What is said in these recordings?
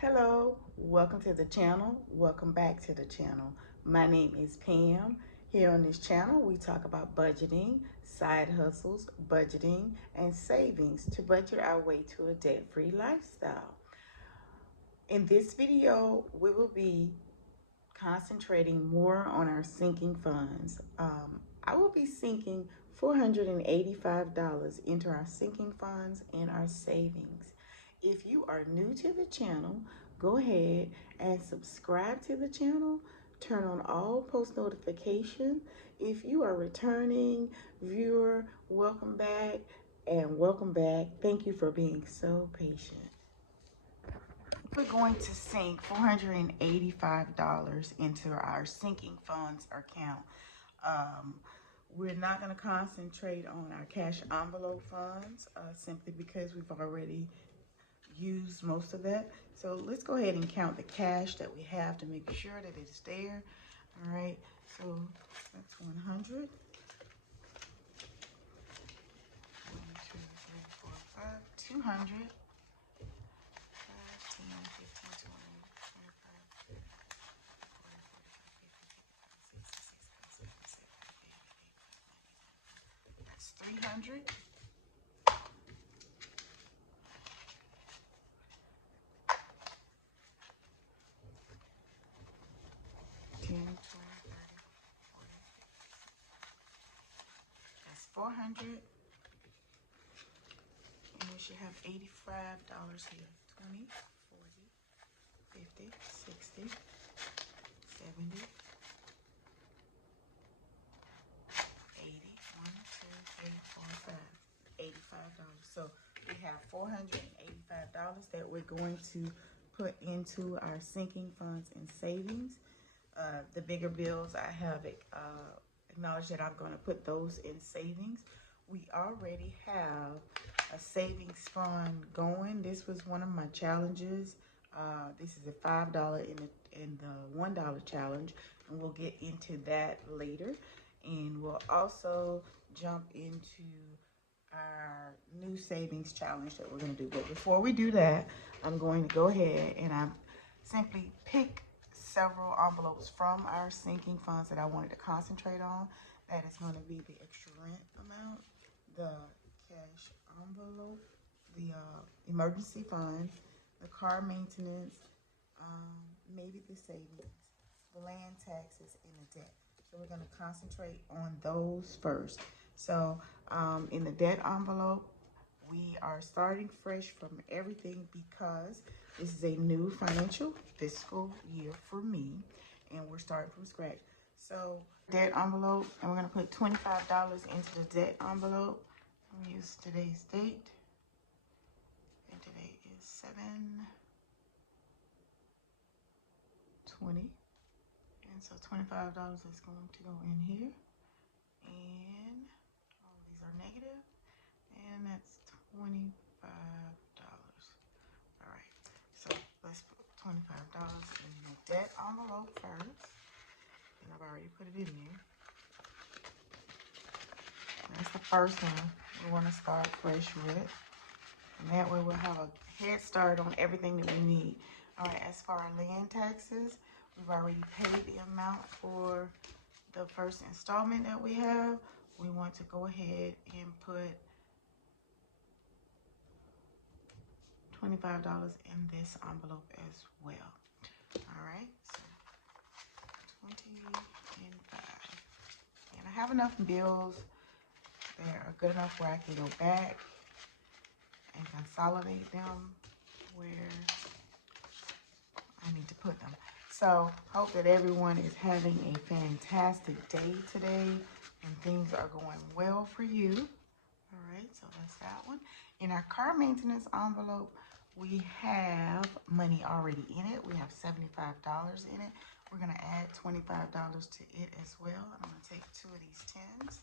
Hello, welcome to the channel. Welcome back to the channel. My name is Pam. Here on this channel, we talk about budgeting, side hustles, budgeting, and savings to budget our way to a debt-free lifestyle. In this video, we will be concentrating more on our sinking funds. I will be sinking $485 into our sinking funds and our savings. If you are new to the channel, go ahead and subscribe to the channel. Turn on all post notifications. If you are a returning viewer, welcome back and welcome back. Thank you for being so patient. We're going to sink $485 into our sinking funds account. We're not going to concentrate on our cash envelope funds simply because we've already used most of that. So let's go ahead and count the cash that we have to make sure that it's there. All right, so that's 100. 1, 2, 3, 4, 5, 200. 300. 10, 20, 30, 40. That's 400. And we should have $85 here. 20, 40, 50, 60, 70, 80. 1, 2, 3, 4, 5. $85. So we have $485 that we're going to put into our sinking funds and savings. The bigger bills, I have acknowledged that I'm going to put those in savings. We already have a savings fund going. This was one of my challenges. This is a $5 in the $1 challenge, and we'll get into that later. And we'll also jump into our new savings challenge that we're going to do. But before we do that, I'm going to go ahead and I simply pick several envelopes from our sinking funds that I wanted to concentrate on. That is going to be the extra rent amount, the cash envelope, the emergency fund, the car maintenance, maybe the savings, the land taxes, and the debt. So we're going to concentrate on those first. So in the debt envelope, we are starting fresh from everything because this is a new financial fiscal year for me, and we're starting from scratch. So debt envelope, and we're going to put $25 into the debt envelope. We use today's date, and today is 7/20, and so $25 is going to go in here, and all of these are negative, and that's $25. All right, so let's put $25 in the debt envelope first, and I've already put it in there. That's the first one we want to start fresh with, and that way we'll have a head start on everything that we need. All right, as far as land taxes, we've already paid the amount for the first installment that we have. We want to go ahead and put $25 in this envelope as well. All right, so 20 and 5. And I have enough bills that are good enough where I can go back and consolidate them where I need to put them. So hope that everyone is having a fantastic day today and things are going well for you. All right, so that's that one. In our car maintenance envelope, we have money already in it. We have $75 in it. We're going to add $25 to it as well. I'm going to take 2 of these 10s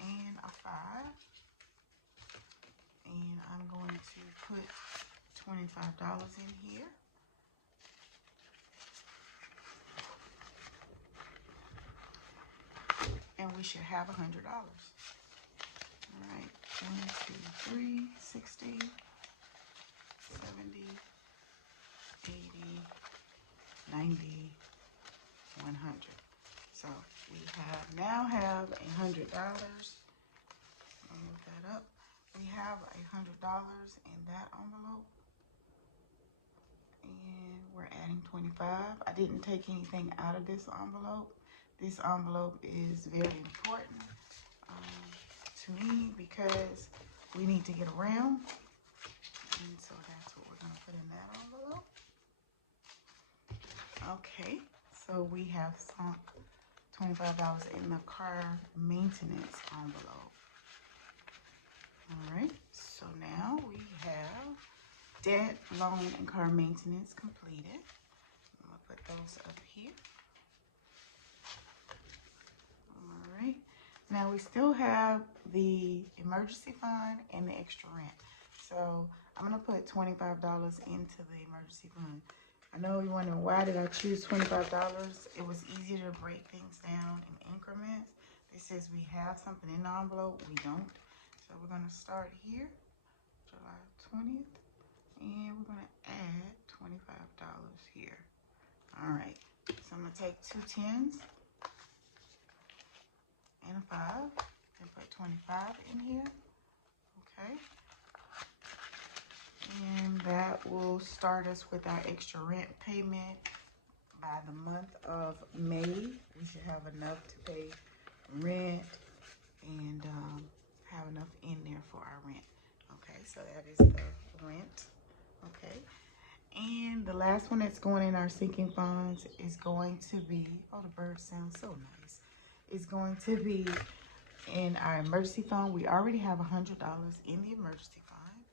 and a 5. And I'm going to put $25 in here. And we should have $100. All right, 1, 2, 3, 60, 70, $100 in that envelope. And we're adding 25. I didn't take anything out of this envelope. This envelope is very important to me because we need to get around. And so that's what we're going to put in that envelope. Okay, so we have sunk $25 in the car maintenance envelope. All right, so now we have debt, loan, and car maintenance completed. I'm gonna put those up here. All right, now we still have the emergency fund and the extra rent. So I'm gonna put $25 into the emergency fund. I know you're wondering, why did I choose $25? It was easier to break things down in increments. This says we have something in the envelope, we don't. So we're gonna start here, July 20th, and we're gonna add $25 here. All right, so I'm gonna take 2 10s and a 5 and put 25 in here, okay? And that will start us with our extra rent payment. By the month of May, we should have enough to pay rent and have enough in there for our rent. Okay, so that is the rent. Okay, and the last one that's going in our sinking funds is going to be, oh, the bird sounds so nice, is going to be in our emergency fund. We already have $100 in the emergency fund.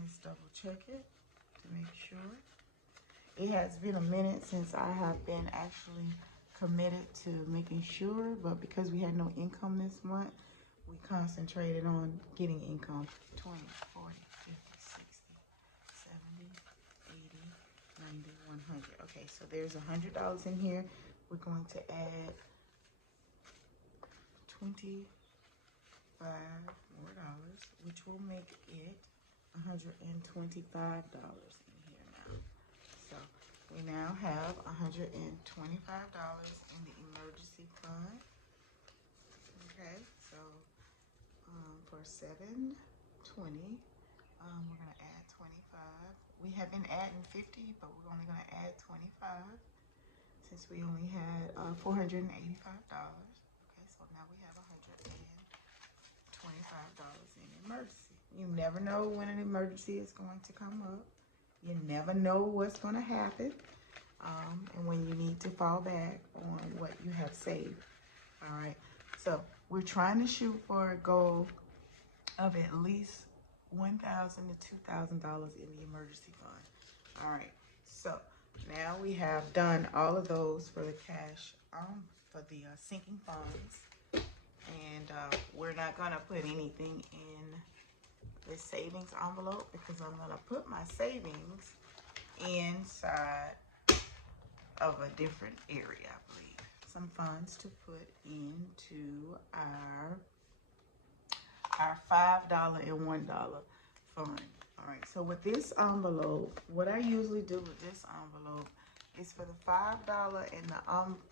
Let's double check it to make sure. It has been a minute since I have been actually committed to making sure, but because we had no income this month, we concentrated on getting income. 20, 40, 50, 60, 70, 80, 90, 100. Okay, so there's $100 in here. We're going to add 25 more dollars, which will make it $125 in here now. So we now have $125 in the emergency fund. Okay, so for $720, we're gonna add 25. We have been adding 50, but we're only gonna add 25 since we only had $485. Okay, so now we have $125 in emergency. You never know when an emergency is going to come up. You never know what's going to happen, and when you need to fall back on what you have saved. All right, so we're trying to shoot for a goal of at least $1,000 to $2,000 in the emergency fund. All right, so now we have done all of those for the cash, for the sinking funds, and we're not gonna put anything in the savings envelope because I'm gonna put my savings inside of a different area, I believe. Some funds to put into our $5 and $1 fund. All right, so with this envelope, what I usually do with this envelope is for the $5 and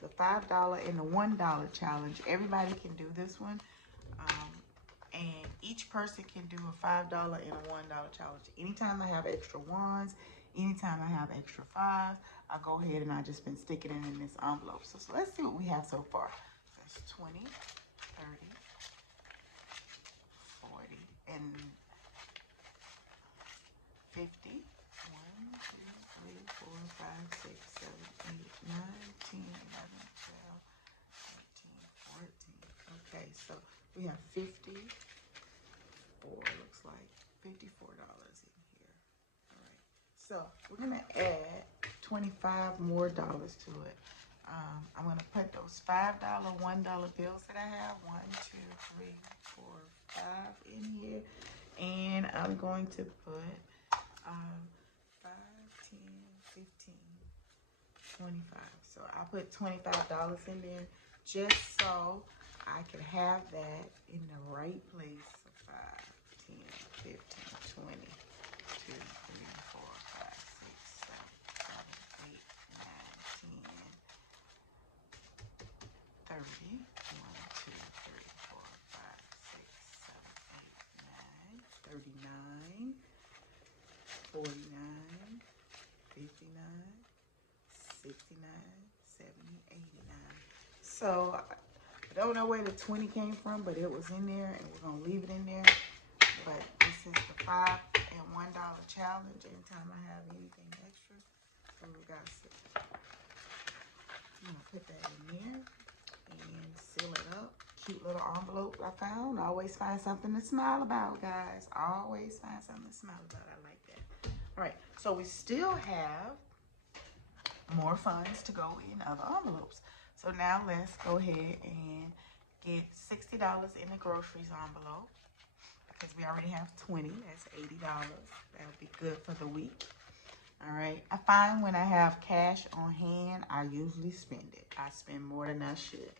the $5 and the $1 challenge. Everybody can do this one, and each person can do a $5 and a $1 challenge. Anytime I have extra ones, anytime I have extra fives, I go ahead and I just been sticking it in this envelope. So let's see what we have so far. That's 20, 30, 40, and 50. 1, 2, 3, 4, 5, 6, 7, 8, 9, 10, 11, 12, 13, 14. Okay, so we have 54, looks like $54 in here. All right, so we're gonna add 25 more dollars to it. I'm gonna put those $5, $1 bills that I have, 1, 2, 3, 4, 5 in here, and I'm going to put 5, 10, 15, 25. So I put $25 in there just so I can have that in the right place. So 5, 10, 15, 20, 2, 3, 4, 5, 6, 7, 8, 9, 10, 30. 1, 2, 3, 4, 5, 6, 7, 8, 9, 39. $49, $59, $69, $70, $89. So I don't know where the 20 came from, but it was in there, and we're gonna leave it in there. But this is the $5 and $1 challenge. Anytime I have anything extra, so we got to, I'm gonna put that in there and seal it up. Cute little envelope I found. Always find something to smile about, guys. Always find something to smile about. I like that. All right, so we still have more funds to go in other envelopes. So now let's go ahead and get $60 in the groceries envelope, because we already have 20. That's $80. That'll be good for the week. All right. I find when I have cash on hand, I usually spend it. I spend more than I should.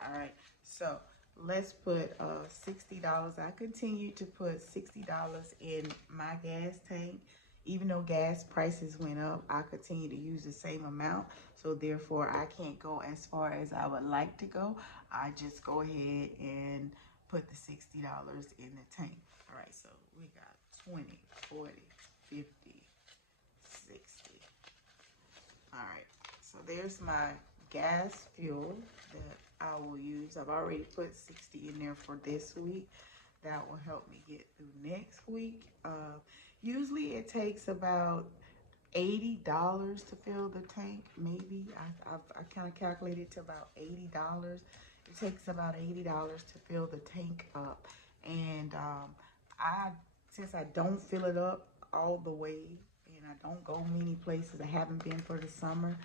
All right. So let's put $60. I continue to put $60 in my gas tank. Even though gas prices went up, I continue to use the same amount. So therefore, I can't go as far as I would like to go. I just go ahead and put the $60 in the tank. All right, so we got 20, 40, 50, 60. All right, so there's my gas fuel that I will use. I've already put 60 in there for this week. That will help me get through next week. Usually it takes about $80 to fill the tank, maybe. I kind of calculated to about $80. It takes about $80 to fill the tank up. And since I don't fill it up all the way, and I don't go many places, I haven't been for the summer,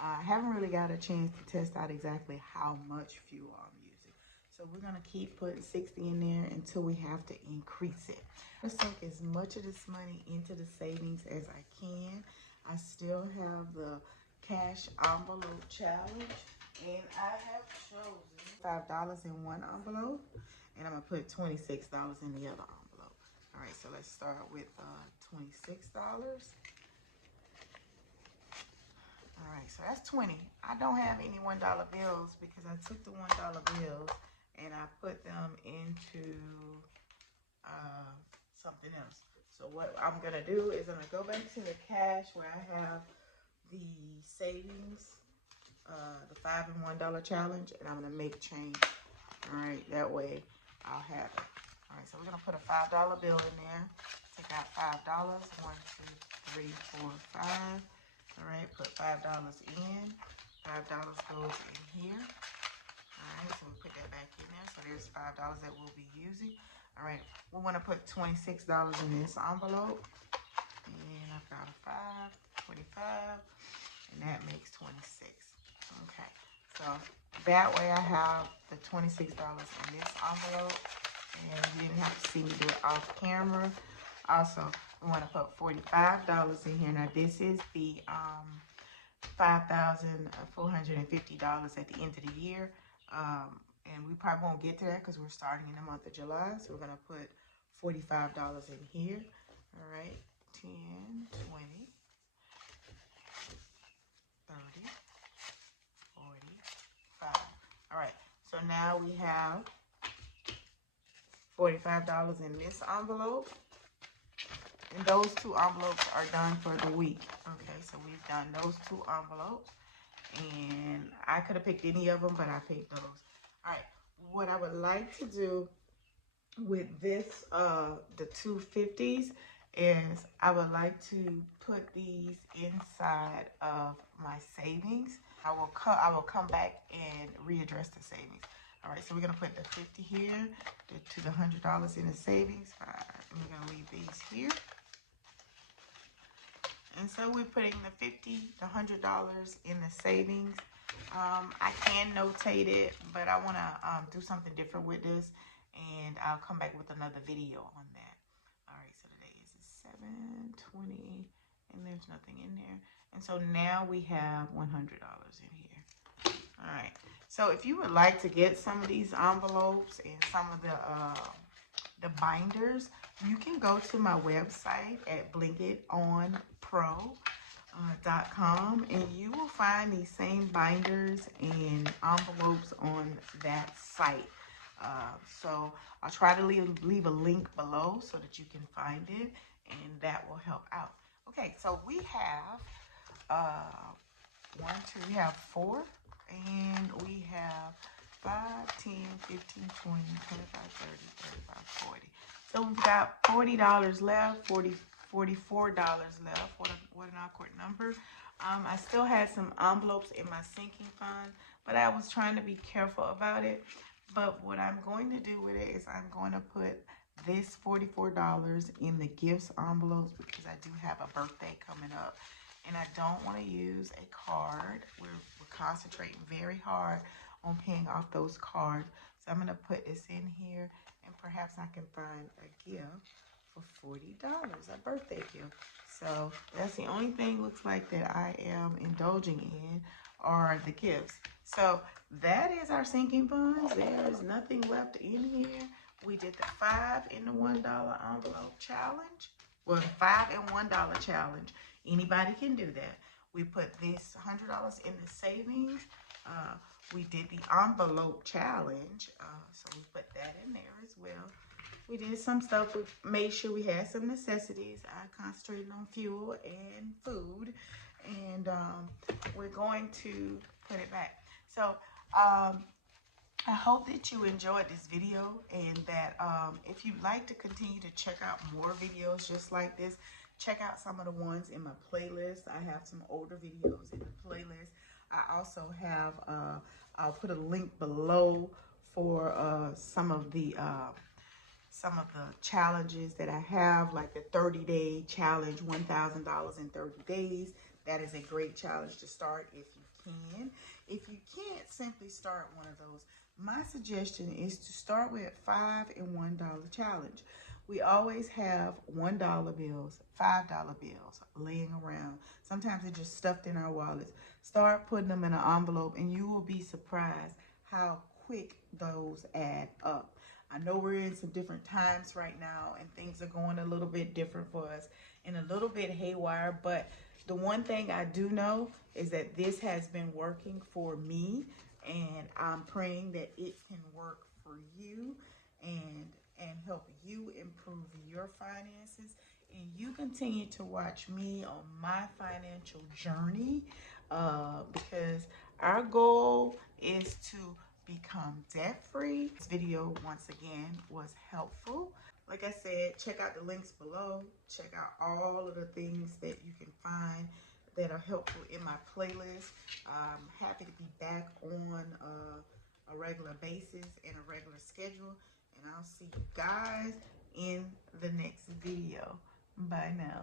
I haven't really got a chance to test out exactly how much fuel I'm using. So we're gonna keep putting 60 in there until we have to increase it. I sink as much of this money into the savings as I can. I still have the cash envelope challenge, and I have chosen $5 in one envelope, and I'm gonna put $26 in the other envelope. All right, so let's start with $26. All right, so that's 20. I don't have any $1 bills because I took the $1 bills and I put them into something else. So what I'm gonna do is I'm gonna go back to the cash where I have the savings, the $5 and $1 challenge, and I'm gonna make change. All right, that way I'll have it. All right, so we're gonna put a $5 bill in there. Take out $5. 1, 2, 3, 4, 5. All right, put $5 in. $5 goes in here. All right, so we put that back in there. So there's $5 that we'll be using. All right, we want to put $26 in this envelope. And I've got a 5, 25, and that makes 26. Okay, so that way I have the $26 in this envelope, and you didn't have to see me do it off camera. Also, we want to put $45 in here. Now this is the $5,450 at the end of the year. And we probably won't get to that because we're starting in the month of July. So we're going to put $45 in here. All right, 10, 20, 30, 45. All right, so now we have $45 in this envelope. And those two envelopes are done for the week. Okay, so we've done those two envelopes. And I could have picked any of them, but I picked those. All right, what I would like to do with this, the 250s, is I would like to put these inside of my savings. I will come back and readdress the savings. All right, so we're gonna put the 50 here, to the $100 in the savings, and we're gonna leave these here. And so we're putting the $50, the $100 in the savings. I can notate it, but I want to do something different with this, and I'll come back with another video on that. All right, so today is 7/20, and there's nothing in there. And so now we have $100 in here. All right, so if you would like to get some of these envelopes and some of the binders, you can go to my website at blinkitonpro.com, and you will find these same binders and envelopes on that site. So I'll try to leave a link below so that you can find it, and that will help out. Okay, so we have we have 4, and we have 5, 10, 15, 20, 25, 30, 35, 40. So we've got $40 left, $44 left. What an awkward number. I still had some envelopes in my sinking fund, but I was trying to be careful about it. But what I'm going to do with it is I'm going to put this $44 in the gifts envelopes because I do have a birthday coming up. And I don't want to use a card. We're concentrating very hard on paying off those cards. So I'm going to put this in here, and perhaps I can find a gift for $40, a birthday gift. So that's the only thing looks like that I am indulging in are the gifts. So that is our sinking funds. There is nothing left in here. We did the 5 and the $1 envelope challenge. Well, the $5 and $1 challenge. Anybody can do that. We put this $100 in the savings. We did the envelope challenge. So we put that in there as well. We did some stuff. We made sure we had some necessities. I concentrated on fuel and food. And we're going to put it back. So I hope that you enjoyed this video, and that if you'd like to continue to check out more videos just like this, check out some of the ones in my playlist. I have some older videos in the playlist. I also have, I'll put a link below for some of the challenges that I have, like the 30-day challenge, $1,000 in 30 days. That is a great challenge to start if you can. If you can't, simply start one of those. My suggestion is to start with $5 and $1 challenge. We always have $1 bills, $5 bills laying around. Sometimes they're just stuffed in our wallets. Start putting them in an envelope, and you will be surprised how quick those add up. I know we're in some different times right now, and things are going a little bit different for us and a little bit haywire, but the one thing I do know is that this has been working for me, and I'm praying that it can work for you and help you improve your finances. And you continue to watch me on my financial journey, because our goal is to become debt-free. This video, once again, was helpful. Like I said, check out the links below. Check out all of the things that you can find that are helpful in my playlist. I'm happy to be back on a regular basis and a regular schedule. And I'll see you guys in the next video. Bye now.